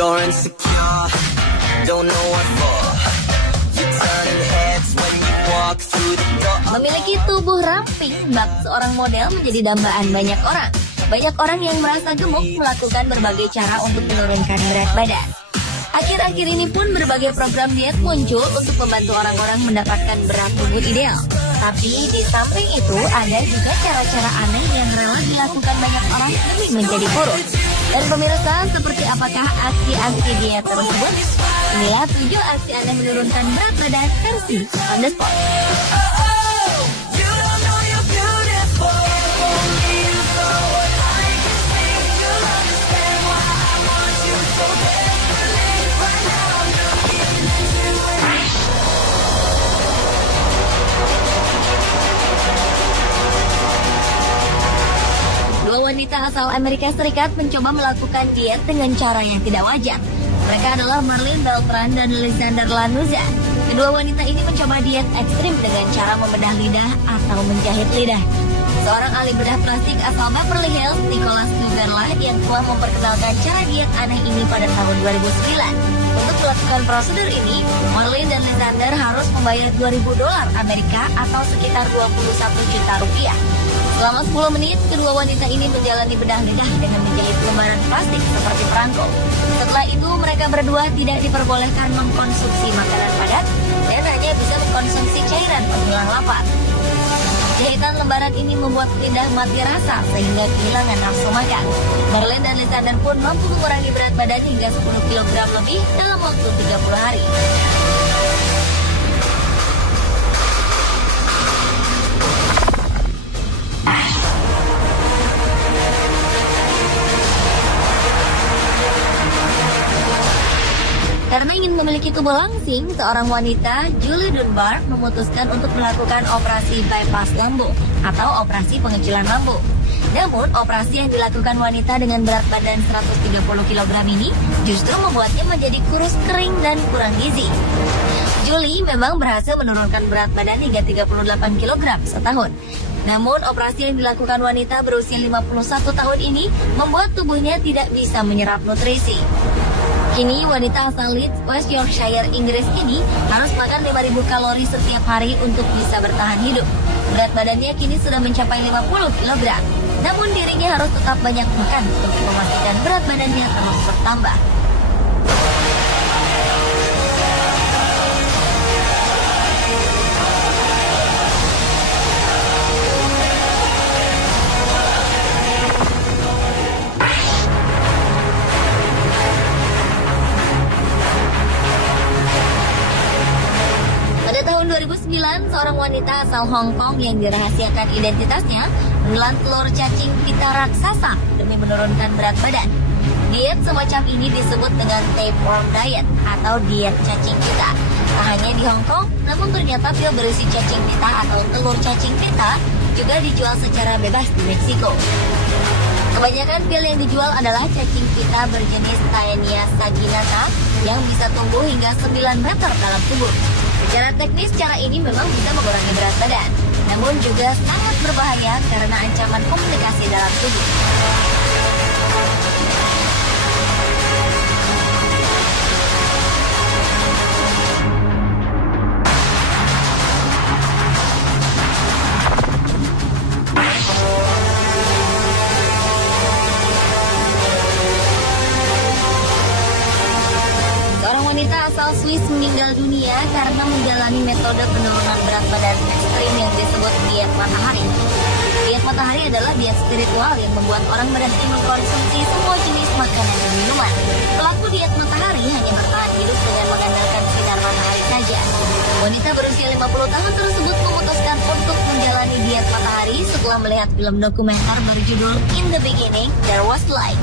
You're insecure, don't know what for. You're turning heads when you walk through the door. Memiliki tubuh ramping bak seorang model menjadi dambaan banyak orang. Banyak orang yang merasa gemuk melakukan berbagai cara untuk menurunkan berat badan. Akhir-akhir ini pun berbagai program diet muncul untuk membantu orang-orang mendapatkan berat tubuh ideal. Tapi di samping itu ada juga cara-cara aneh yang rela dilakukan banyak orang demi menjadi kurus. Dan pemirsa, seperti apakah aksi-aksi diet tersebut? Inilah 7 aksi aneh menurunkan berat badan versi on the spot. Dua wanita asal Amerika Serikat mencoba melakukan diet dengan cara yang tidak wajar. Mereka adalah Marlene Beltran dan Alexander Lanuza. Kedua wanita ini mencoba diet ekstrim dengan cara membedah lidah atau menjahit lidah. Seorang ahli bedah plastik asal Beverly Hills, Nicholas Nugarla, yang telah memperkenalkan cara diet aneh ini pada tahun 2009. Untuk melakukan prosedur ini, Marlene dan Alexander harus membayar $2.000 Amerika atau sekitar 21 juta rupiah. Selama 10 menit, kedua wanita ini menjalani bedah lidah dengan menjahit lembaran plastik seperti perangko. Setelah itu, mereka berdua tidak diperbolehkan mengkonsumsi makanan padat dan hanya bisa mengkonsumsi cairan penghilang lapar. Jahitan lembaran ini membuat lidah mati rasa sehingga kehilangan nafsu makan. Marlene dan Alexander pun mampu mengurangi berat badan hingga 10 kg lebih dalam waktu 30 hari. Karena ingin memiliki tubuh langsing, seorang wanita, Julie Dunbar, memutuskan untuk melakukan operasi bypass lambung atau operasi pengecilan lambung. Namun, operasi yang dilakukan wanita dengan berat badan 130 kg ini justru membuatnya menjadi kurus kering dan kurang gizi. Julie memang berhasil menurunkan berat badan hingga 38 kg setahun. Namun, operasi yang dilakukan wanita berusia 51 tahun ini membuat tubuhnya tidak bisa menyerap nutrisi. Kini wanita asal Leeds, West Yorkshire, Inggris ini harus makan 5.000 kalori setiap hari untuk bisa bertahan hidup. Berat badannya kini sudah mencapai 50 kg. Namun dirinya harus tetap banyak makan untuk memastikan berat badannya terus bertambah. Pada tahun 2009, seorang wanita asal Hong Kong yang dirahasiakan identitasnya menelan telur cacing pita raksasa demi menurunkan berat badan. Diet semacam ini disebut dengan tapeworm diet atau diet cacing pita. Tak hanya di Hong Kong, namun ternyata pil berisi cacing pita atau telur cacing pita juga dijual secara bebas di Meksiko. Kebanyakan pil yang dijual adalah cacing pita berjenis Taenia saginata yang bisa tumbuh hingga 9 meter dalam tubuh. Secara teknis, cara ini memang bisa mengurangi berat badan, namun juga sangat berbahaya karena ancaman komplikasi dalam tubuh. Asal Swiss meninggal dunia karena menjalani metode penurunan berat badan ekstrim yang disebut diet matahari. Diet matahari adalah diet spiritual yang membuat orang berhenti mengkonsumsi semua jenis makanan dan minuman. Pelaku diet matahari hanya bertahan hidup dengan mengandalkan sinar matahari saja. Wanita berusia 50 tahun tersebut memutuskan untuk menjalani diet matahari setelah melihat film dokumenter berjudul In the Beginning, There Was Light.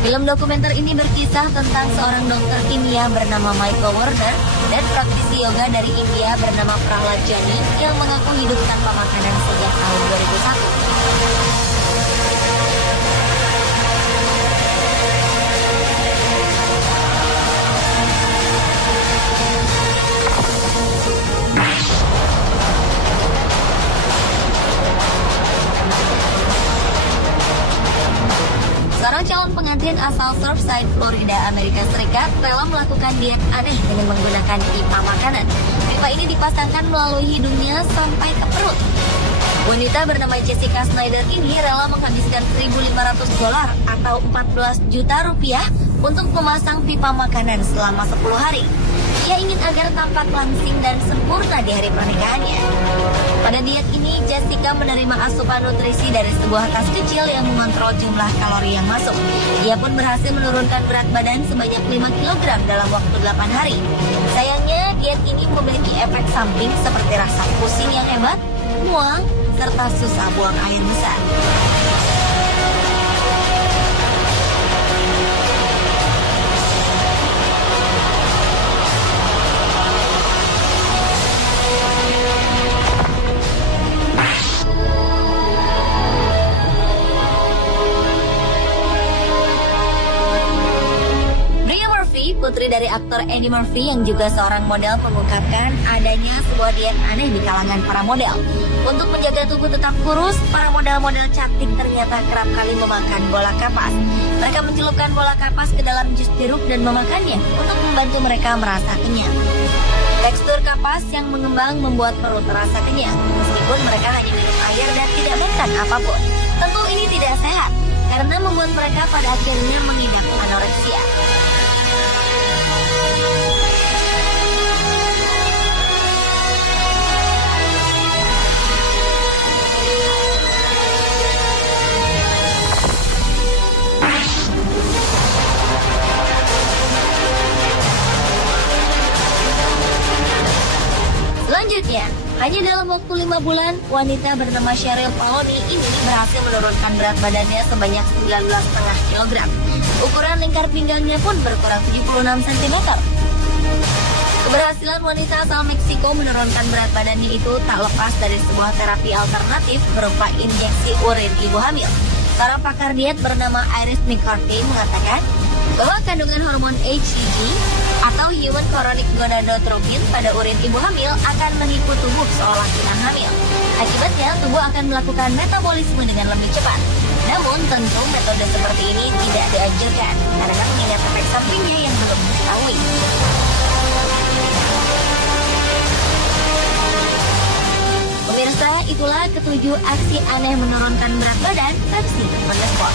Film dokumenter ini berkisah tentang seorang dokter kimia bernama Michael Warner dan praktisi yoga dari India bernama Prahlad Jani yang mengaku hidup tanpa makanan sejak tahun 2001. Seorang calon pengantin Quinn asal Surfside, Florida, Amerika Serikat rela melakukan diet aneh dengan menggunakan pipa makanan. Pipa ini dipasangkan melalui hidungnya sampai ke perut. Wanita bernama Jessica Snyder ini rela menghabiskan $1.500 atau 14 juta rupiah untuk memasang pipa makanan selama 10 hari. Ia ingin agar tampak langsing dan sempurna di hari pernikahannya. Pada diet ini, Jessica menerima asupan nutrisi dari sebuah tas kecil yang mengontrol jumlah kalori yang masuk. Ia pun berhasil menurunkan berat badan sebanyak 5 kg dalam waktu 8 hari. Sayangnya, diet ini memiliki efek samping seperti rasa pusing yang hebat, mual, serta susah buang air besar. Putri dari aktor Eddie Murphy yang juga seorang model mengungkapkan adanya sebuah diet aneh di kalangan para model. Untuk menjaga tubuh tetap kurus, para model-model cantik ternyata kerap kali memakan bola kapas. Mereka mencelupkan bola kapas ke dalam jus jeruk dan memakannya untuk membantu mereka merasa kenyang. Tekstur kapas yang mengembang membuat perut terasa kenyang, meskipun mereka hanya minum air dan tidak makan apapun. Tentu ini tidak sehat, karena membuat mereka pada akhirnya mengidap anoreksia. Selanjutnya, hanya dalam waktu 5 bulan, wanita bernama Cheryl Paloni ini berhasil menurunkan berat badannya sebanyak 19,5 kg. Ukuran lingkar pinggangnya pun berkurang 76 cm. Keberhasilan wanita asal Meksiko menurunkan berat badannya itu tak lepas dari sebuah terapi alternatif berupa injeksi urin ibu hamil. Seorang pakar diet bernama Iris McCarthy mengatakan bahwa kandungan hormon HCG atau Human Chorionic Gonadotropin pada urin ibu hamil akan menipu tubuh seolah sedang hamil. Akibatnya, tubuh akan melakukan metabolisme dengan lebih cepat. Namun, tentu metode seperti ini tidak dianjurkan karena mengingat efek sampingnya yang belum diketahui. Pemirsa, itulah ketujuh aksi aneh menurunkan berat badan versi On The Spot.